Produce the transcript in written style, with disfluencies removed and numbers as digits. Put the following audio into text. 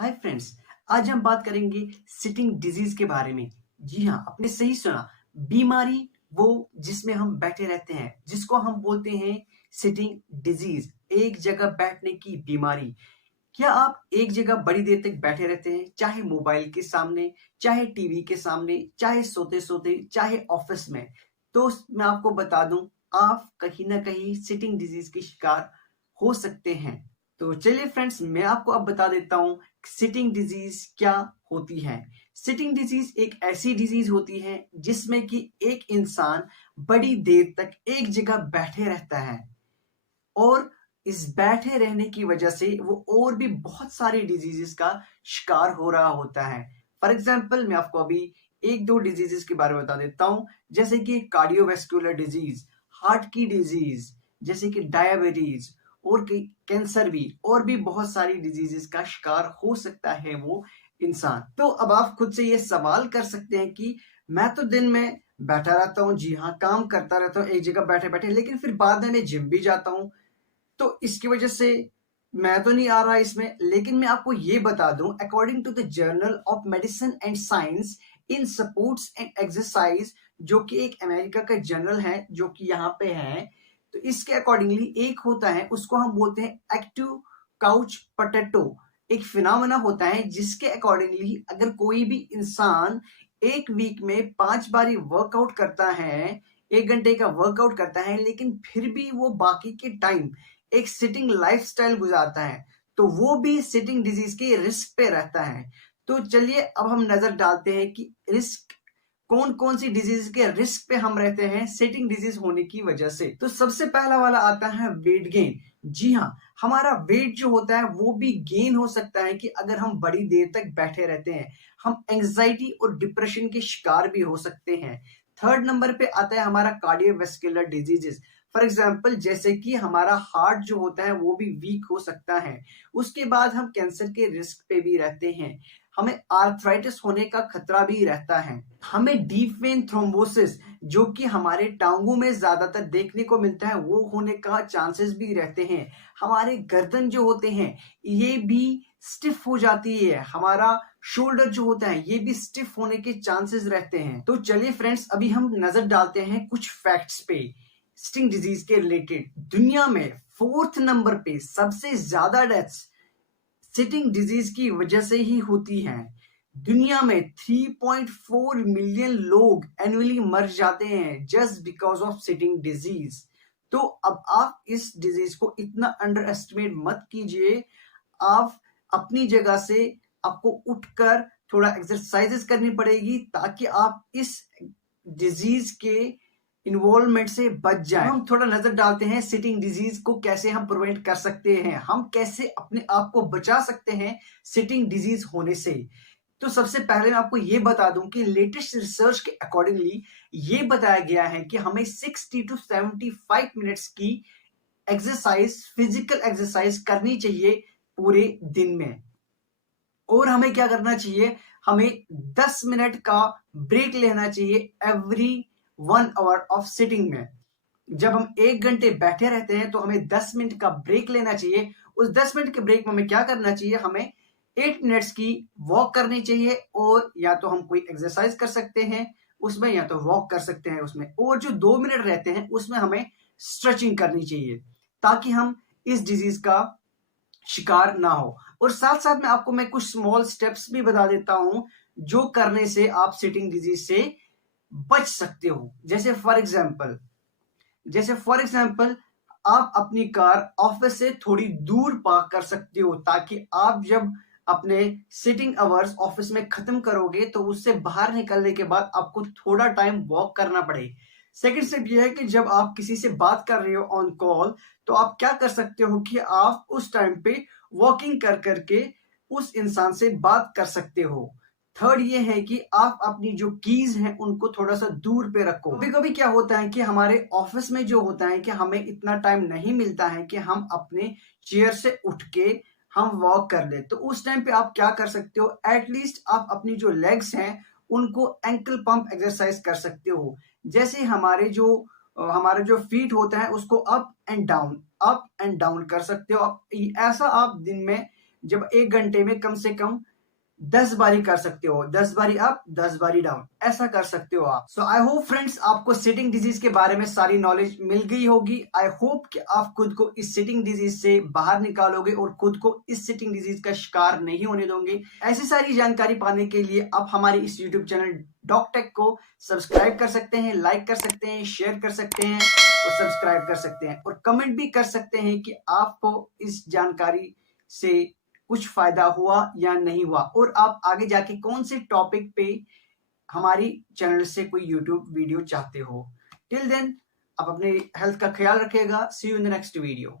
Hi friends. आज हम बात करेंगे सिटिंग डिजीज के बारे में। जी हाँ, आपने सही सुना। बीमारी वो जिसमें हम बैठे रहते हैं, जिसको हम बोलते हैं सिटिंग डिजीज, एक जगह बैठने की बीमारी। क्या आप एक जगह बड़ी देर तक बैठे रहते हैं, चाहे मोबाइल के सामने, चाहे टीवी के सामने, चाहे सोते सोते, चाहे ऑफिस में? तो मैं आपको बता दूं, आप कहीं ना कहीं सिटिंग डिजीज के शिकार हो सकते हैं। तो चलिए फ्रेंड्स, मैं आपको अब बता देता हूं सिटिंग डिजीज क्या होती है। सिटिंग डिजीज एक ऐसी डिजीज होती है जिसमें कि एक इंसान बड़ी देर तक एक जगह बैठे रहता है और इस बैठे रहने की वजह से वो और भी बहुत सारी डिजीजेस का शिकार हो रहा होता है। फॉर एग्जाम्पल, मैं आपको अभी एक दो डिजीजेस के बारे में बता देता हूं, जैसे कि कार्डियोवैस्कुलर डिजीज, हार्ट की डिजीज, जैसे कि डायबिटीज और कैंसर भी, और भी बहुत सारी डिजीजेस का शिकार हो सकता है वो इंसान। तो अब आप खुद से ये सवाल कर सकते हैं कि मैं तो दिन में बैठा रहता हूँ, जी हाँ, काम करता रहता हूँ एक जगह बैठे बैठे, लेकिन फिर बाद में मैं जिम भी जाता हूँ, तो इसकी वजह से मैं तो नहीं आ रहा इसमें। लेकिन मैं आपको ये बता दूं, according to the journal of medicine and science in sports and exercise, जो कि एक अमेरिका का जर्नल है जो कि यहाँ पे है, तो इसके अकॉर्डिंगली एक होता है, उसको हम बोलते हैं एक्टिव काउच पोटैटो। एक फिनोमेना होता है जिसके अकॉर्डिंगली अगर कोई भी इंसान एक वीक में 5 बारी वर्कआउट करता है, 1 घंटे का वर्कआउट करता है, लेकिन फिर भी वो बाकी के टाइम एक सिटिंग लाइफस्टाइल गुजारता है, तो वो भी सिटिंग डिजीज के रिस्क पे रहता है। तो चलिए अब हम नजर डालते हैं कि रिस्क कौन कौन सी डिजीज के रिस्क पे हम रहते हैं सिटिंग डिजीज होने की वजह से। तो सबसे पहला वाला आता है वेट गेन। जी हाँ, हमारा वेट जो होता है वो भी गेन हो सकता है कि अगर हम बड़ी देर तक बैठे रहते हैं। हम एंजाइटी और डिप्रेशन के शिकार भी हो सकते हैं। थर्ड नंबर पे आता है हमारा कार्डियोवैस्कुलर डिजीजेस। फॉर एग्जाम्पल, जैसे कि हमारा हार्ट जो होता है वो भी वीक हो सकता है। उसके बाद हम कैंसर के रिस्क पे भी रहते हैं। हमें आर्थराइटिस होने का खतरा भी रहता है। हमें डीप वेन थ्रोम्बोसिस, जो कि हमारे टांगों में ज्यादातर देखने को मिलता है, वो होने का चांसेस भी रहते हैं। हमारे गर्दन जो होते हैं ये भी स्टिफ हो जाती है। हमारा शोल्डर जो होता है ये भी स्टिफ होने के चांसेस रहते हैं। तो चलिए फ्रेंड्स, अभी हम नजर डालते हैं कुछ फैक्ट्स पे सिटिंग डिजीज के रिलेटेड। दुनिया में फोर्थ नंबर पे सबसे ज्यादा डेथ्स सिटिंग डिजीज की वजह से ही होती हैं। दुनिया में 3.4 मिलियन लोग एनुअली मर जाते हैं just because of sitting disease. तो अब आप इस डिजीज को इतना अंडर एस्टिमेट मत कीजिए। आप अपनी जगह से आपको उठकर थोड़ा एक्सरसाइजेस करनी पड़ेगी ताकि आप इस डिजीज के इन्वॉल्वमेंट से बच जाए। हम थोड़ा नजर डालते हैं सिटिंग डिजीज को कैसे हम प्रिवेंट कर सकते हैं, हम कैसे अपने आप को बचा सकते हैं सिटिंग डिजीज होने से। तो सबसे पहले मैं आपको ये बता दूं कि लेटेस्ट रिसर्च के अकॉर्डिंगली ये बताया गया है कि हमें 60 टू 75 मिनट्स की एक्सरसाइज, फिजिकल एक्सरसाइज करनी चाहिए पूरे दिन में। और हमें क्या करना चाहिए, हमें 10 मिनट का ब्रेक लेना चाहिए एवरी 1 आवर ऑफ सिटिंग में। जब हम 1 घंटे बैठे रहते हैं तो हमें 10 मिनट का ब्रेक लेना चाहिए। उस 10 मिनट के ब्रेक में हमें क्या करना चाहिए, हमें 8 मिनट्स की वॉक करनी चाहिए, और या तो हम कोई एक्सरसाइज कर सकते हैं उसमें, या तो वॉक कर सकते हैं उसमें, और जो 2 मिनट रहते हैं उसमें हमें स्ट्रेचिंग करनी चाहिए ताकि हम इस डिजीज का शिकार ना हो। और साथ साथ में आपको मैं कुछ स्मॉल स्टेप्स भी बता देता हूं जो करने से आप सिटिंग डिजीज से बच सकते हो। जैसे फॉर एग्जाम्पल आप अपनी कार ऑफिस से थोड़ी दूर पार्क कर सकते हो ताकि आप जब अपने सिटिंग आवर्स ऑफिस में खत्म करोगे तो उससे बाहर निकलने के बाद आपको थोड़ा टाइम वॉक करना पड़े। सेकंड स्टेप ये है कि जब आप किसी से बात कर रहे हो ऑन कॉल, तो आप क्या कर सकते हो कि आप उस टाइम पे वॉकिंग कर करके उस इंसान से बात कर सकते हो। थर्ड ये है कि आप अपनी जो कीज हैं उनको थोड़ा सा दूर पे रखो। कभी कभी क्या होता है कि हमारे ऑफिस में जो होता है कि हमें इतना टाइम नहीं मिलता है कि हम अपने चेयर से उठ के हम वॉक कर ले, तो उस टाइम पे आप क्या कर सकते हो, एटलीस्ट आप अपनी जो लेग्स हैं उनको एंकल पंप एक्सरसाइज कर सकते हो। जैसे हमारे जो फीट होता है उसको अप एंड डाउन कर सकते हो। ऐसा आप दिन में जब 1 घंटे में कम से कम 10 बारी कर सकते हो, 10 बारी अप 10 बारी डाउन, ऐसा कर सकते हो आप। सो आई होप फ्रेंड्स आपको सिटिंग डिजीज के बारे में सारी नॉलेज मिल गई होगी। आई होप कि आप खुद को इस सिटिंग डिजीज से बाहर निकालोगे और खुद को इस सिटिंग डिजीज का शिकार नहीं होने दोगे। ऐसी सारी जानकारी पाने के लिए आप हमारे इस यूट्यूब चैनल डॉक्टेक को सब्सक्राइब कर सकते हैं, लाइक कर सकते हैं, शेयर कर सकते हैं और सब्सक्राइब कर सकते हैं और कमेंट भी कर सकते हैं कि आपको इस जानकारी से कुछ फायदा हुआ या नहीं हुआ और आप आगे जाके कौन से टॉपिक पे हमारी चैनल से कोई यूट्यूब वीडियो चाहते हो। टिल देन आप अपने हेल्थ का ख्याल रखिएगा। See you in the next video.